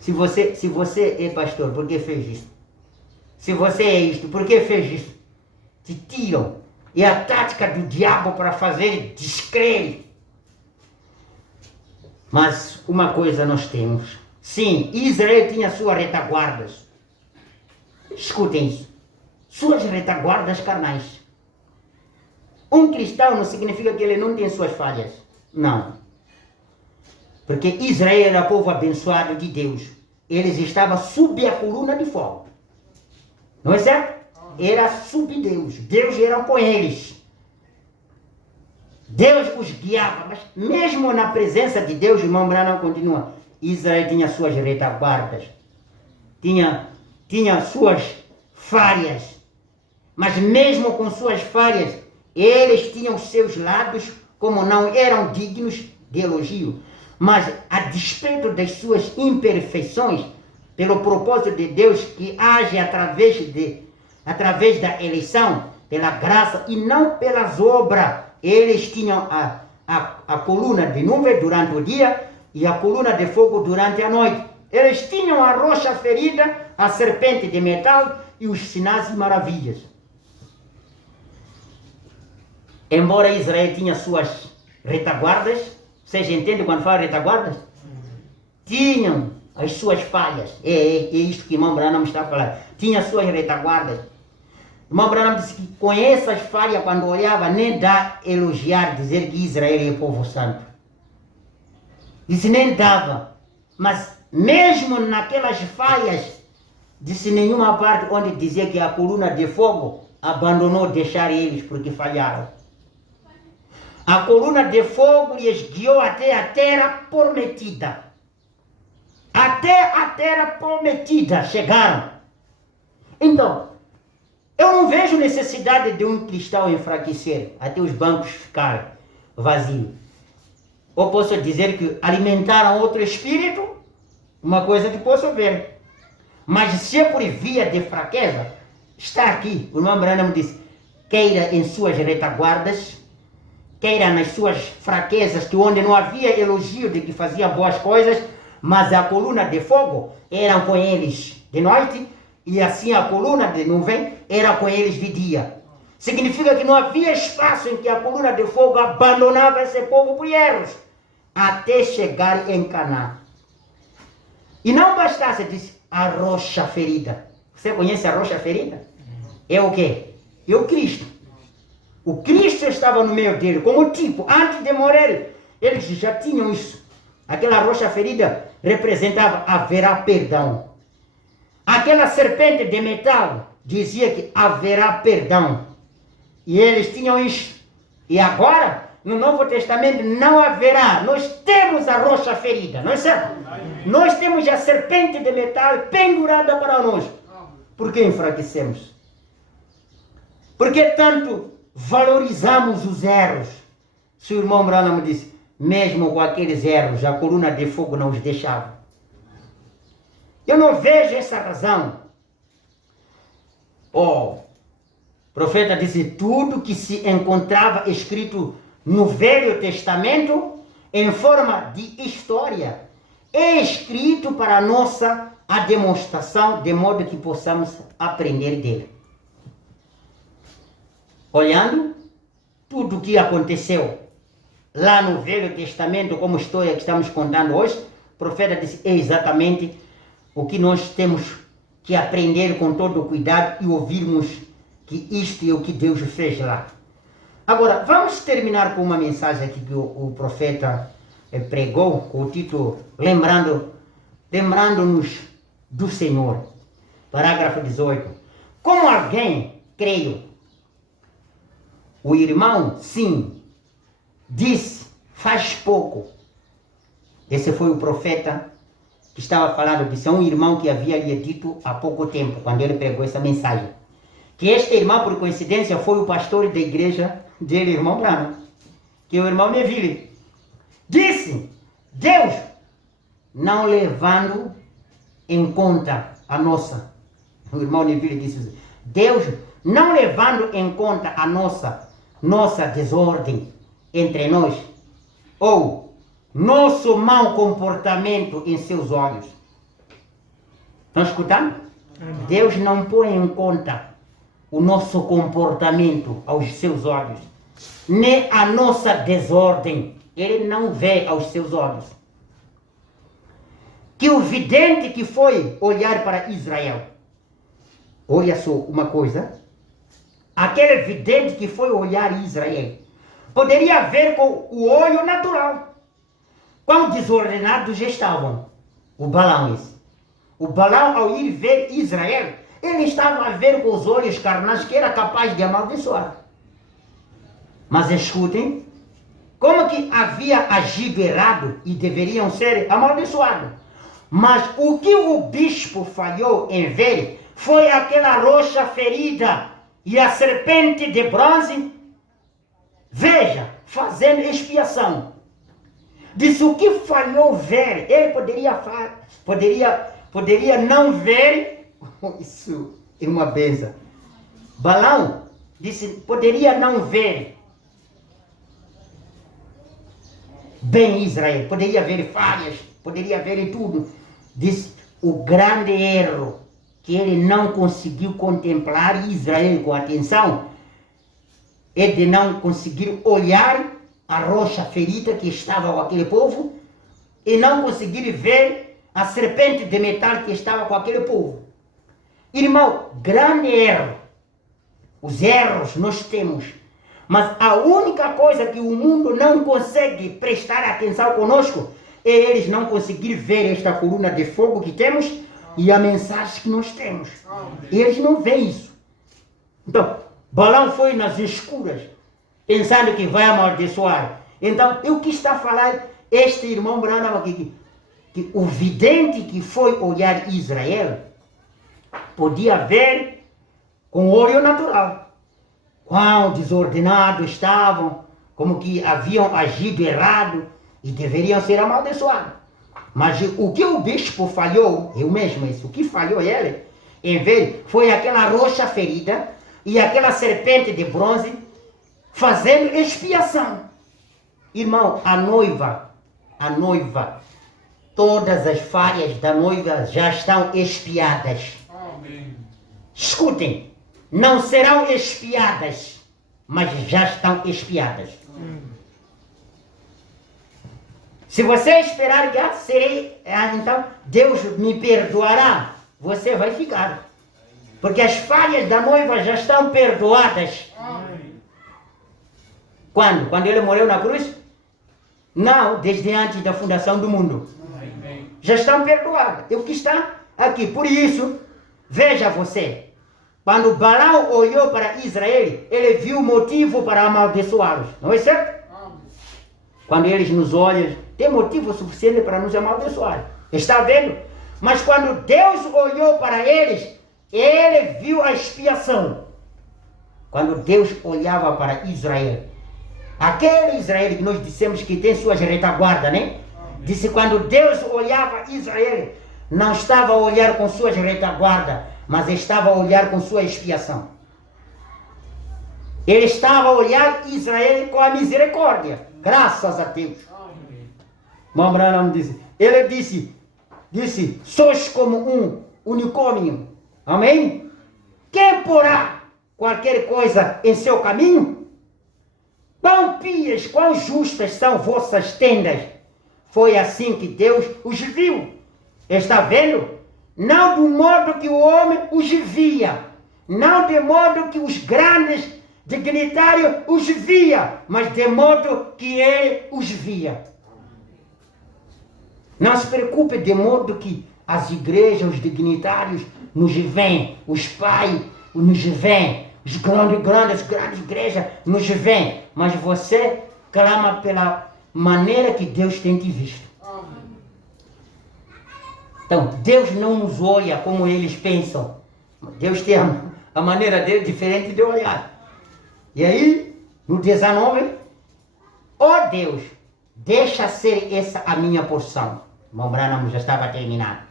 Se você é pastor, por que fez isso? Se você é isto, por que fez isso? Te tiram. É a tática do diabo para fazer descrédito. Mas uma coisa nós temos. Sim, Israel tinha suas retaguardas. Escutem isso. Suas retaguardas carnais. Um cristão não significa que ele não tem suas falhas. Não. Porque Israel era povo abençoado de Deus. Eles estavam sob a coluna de fogo. Não é certo? Era sob Deus. Deus era com eles. Deus os guiava. Mas mesmo na presença de Deus, irmão Branham continua. Israel tinha suas retaguardas. Tinha suas falhas. Mas mesmo com suas falhas, eles tinham seus lados como não eram dignos de elogio. Mas a despeito das suas imperfeições, pelo propósito de Deus que age através da eleição, pela graça e não pelas obras, eles tinham a coluna de nuvem durante o dia e a coluna de fogo durante a noite. Eles tinham a rocha ferida, a serpente de metal e os sinais e maravilhas. Embora Israel tinha suas retaguardas, vocês entendem quando fala retaguardas? Tinham as suas falhas. É isto que o irmão Branham está falando. Tinha suas retaguardas. O irmão Branham disse que com essas falhas, quando olhava, nem dá elogiar, dizer que Israel é povo santo. Disse, nem dava. Mas mesmo naquelas falhas, disse nenhuma parte onde dizia que a coluna de fogo abandonou deixar eles porque falharam. A coluna de fogo lhes guiou até a terra prometida. Até a terra prometida chegaram. Então, eu não vejo necessidade de um cristão enfraquecer até os bancos ficarem vazios. Ou posso dizer que alimentaram outro espírito, uma coisa que posso ver. Mas se é por via de fraqueza, está aqui. O irmão Branham disse, queira em suas retaguardas, queira nas suas fraquezas, que onde não havia elogio de que fazia boas coisas, mas a coluna de fogo era com eles de noite, e assim a coluna de nuvem era com eles de dia. Significa que não havia espaço em que a coluna de fogo abandonava esse povo por erros, até chegar em Canaã. E não bastasse, disse, a rocha ferida. Você conhece a rocha ferida? É o quê? É o Cristo. O Cristo estava no meio dele, como tipo, antes de morrer, eles já tinham isso. Aquela rocha ferida representava haverá perdão. Aquela serpente de metal dizia que haverá perdão. E eles tinham isso. E agora, no Novo Testamento, não haverá. Nós temos a rocha ferida, não é certo? Nós temos a serpente de metal pendurada para nós. Por que enfraquecemos? Por que tanto valorizamos os erros? Se o irmão Branham disse, mesmo com aqueles erros, a coluna de fogo não os deixava. Eu não vejo essa razão. O profeta disse, tudo que se encontrava escrito no Velho Testamento, em forma de história, é escrito para a nossa demonstração, de modo que possamos aprender dele. Olhando tudo o que aconteceu lá no Velho Testamento, como história que estamos contando hoje, o profeta disse, é exatamente o que nós temos que aprender com todo o cuidado e ouvirmos que isto é o que Deus fez lá. Agora, vamos terminar com uma mensagem aqui que o profeta pregou, com o título Lembrando-nos do Senhor. Parágrafo 18. Como alguém, creio, o irmão, sim, disse faz pouco. Esse foi o profeta que estava falando, disse a um irmão que havia lhe dito há pouco tempo, quando ele pregou essa mensagem. Que este irmão, por coincidência, foi o pastor da igreja dele, irmão Branham, que é o irmão Neville. Disse, Deus, não levando em conta a nossa. O irmão Neville disse assim, Deus, não levando em conta a nossa desordem entre nós, ou nosso mau comportamento em seus olhos. Estão escutando? Deus não põe em conta o nosso comportamento aos seus olhos, nem a nossa desordem. Ele não vê aos seus olhos. Que o vidente que foi olhar para Israel, olha só uma coisa, aquele vidente que foi olhar Israel, poderia ver com o olho natural quão desordenados estavam. O Balaão esse. O Balaão, ao ir ver Israel, ele estava a ver com os olhos carnais que era capaz de amaldiçoar. Mas escutem, como que havia agido errado e deveriam ser amaldiçoados. Mas o que o bispo falhou em ver foi aquela rocha ferida e a serpente de bronze, veja, fazendo expiação. Disse o que falhou ver, ele poderia não ver, isso é uma benção. Balaão disse, poderia não ver bem Israel, poderia ver falhas, poderia ver em tudo. Disse, o grande erro que ele não conseguiu contemplar Israel com atenção é de não conseguir olhar a rocha ferida que estava com aquele povo e não conseguir ver a serpente de metal que estava com aquele povo. Irmão, grande erro. Os erros nós temos, mas a única coisa que o mundo não consegue prestar atenção conosco é eles não conseguir ver esta coluna de fogo que temos e a mensagem que nós temos. Eles não veem isso. Então, Balaão foi nas escuras, pensando que vai amaldiçoar. Então, o que está a falar este irmão Branham aqui? Que o vidente que foi olhar Israel podia ver com o olho natural quão desordenados estavam, como que haviam agido errado e deveriam ser amaldiçoados. Mas o que o bispo falhou, eu mesmo isso, o que falhou ele, em ver, foi aquela rocha ferida e aquela serpente de bronze fazendo expiação. Irmão, a noiva, todas as falhas da noiva já estão expiadas. Amém. Escutem, não serão expiadas, mas já estão expiadas. Se você esperar que então Deus me perdoará, você vai ficar. Porque as falhas da noiva já estão perdoadas. Quando? Quando ele morreu na cruz? Não, desde antes da fundação do mundo. Já estão perdoadas. E o que está aqui? Por isso, veja você. Quando Balaão olhou para Israel, ele viu motivo para amaldiçoá-los. Não é certo? Quando eles nos olham, tem motivo suficiente para nos amaldiçoar. Está vendo? Mas quando Deus olhou para eles, ele viu a expiação. Quando Deus olhava para Israel, aquele Israel que nós dissemos que tem suas retaguardas, né? Disse, quando Deus olhava Israel, não estava a olhar com suas retaguardas, mas estava a olhar com sua expiação. Ele estava a olhar Israel com a misericórdia. Graças a Deus. Mamranam disse, ele disse, sois como um unicórnio. Amém? Quem porá qualquer coisa em seu caminho? Quão pias, quão justas são vossas tendas. Foi assim que Deus os viu. Está vendo? Não do modo que o homem os via. Não de modo que os grandes dignitários os via, mas de modo que ele os via. Não se preocupe de modo que as igrejas, os dignitários nos veem, os pais nos veem, as grandes igrejas nos veem, mas você clama pela maneira que Deus tem te visto. Então, Deus não nos olha como eles pensam. Deus tem a maneira dele diferente de olhar. E aí, no 19, ó Deus, Deixa ser essa a minha porção. Irmão Branham já estava terminando.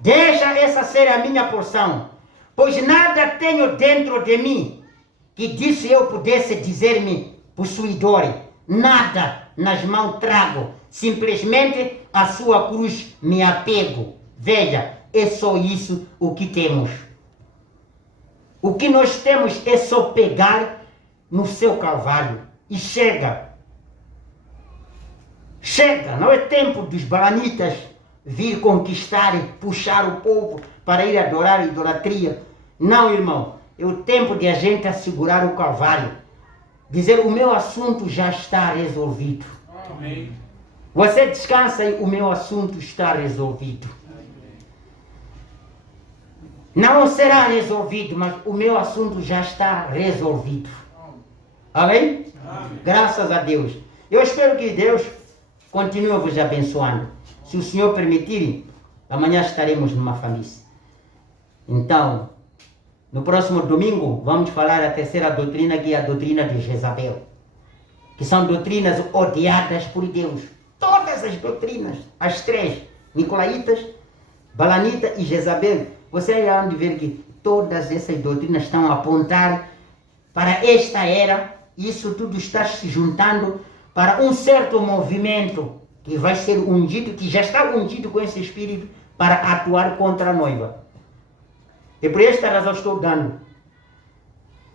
Deixa essa ser a minha porção, pois nada tenho dentro de mim que disso eu pudesse dizer-me possuidor. Nada nas mãos trago, simplesmente a sua cruz me apego. Veja, é só isso o que temos. O que nós temos é só pegar no seu calvário e chega. Chega, não é tempo dos balanitas vir conquistar e puxar o povo para ir adorar a idolatria. Não, irmão, é o tempo de a gente assegurar o calvário. Dizer, o meu assunto já está resolvido. Amém. Você descansa e o meu assunto está resolvido. Não será resolvido, mas o meu assunto já está resolvido. Amém? Amém. Graças a Deus. Eu espero que Deus continue vos abençoando. Se o Senhor permitir, amanhã estaremos numa família. Então, no próximo domingo, vamos falar a terceira doutrina, que é a doutrina de Jezabel. Que são doutrinas odiadas por Deus. Todas as doutrinas, as três, Nicolaitas, Balanita e Jezabel, você irá ver que todas essas doutrinas estão a apontar para esta era. Isso tudo está se juntando para um certo movimento que vai ser ungido, que já está ungido com esse espírito para atuar contra a noiva. E por esta razão estou dando,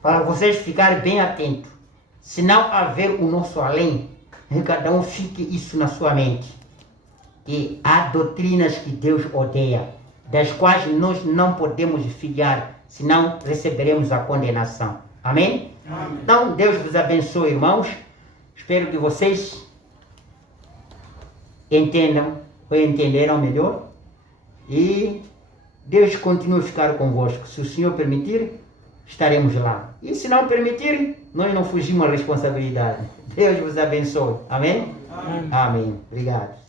para vocês ficarem bem atentos. Se não haver o nosso além, cada um fique isso na sua mente. Que há doutrinas que Deus odeia, das quais nós não podemos fiar, senão receberemos a condenação. Amém? Amém. Então, Deus vos abençoe, irmãos. Espero que vocês entendam, ou entenderam melhor. E Deus continue a ficar convosco. Se o Senhor permitir, estaremos lá. E se não permitir, nós não fugimos à responsabilidade. Deus vos abençoe. Amém? Amém. Amém. Obrigado.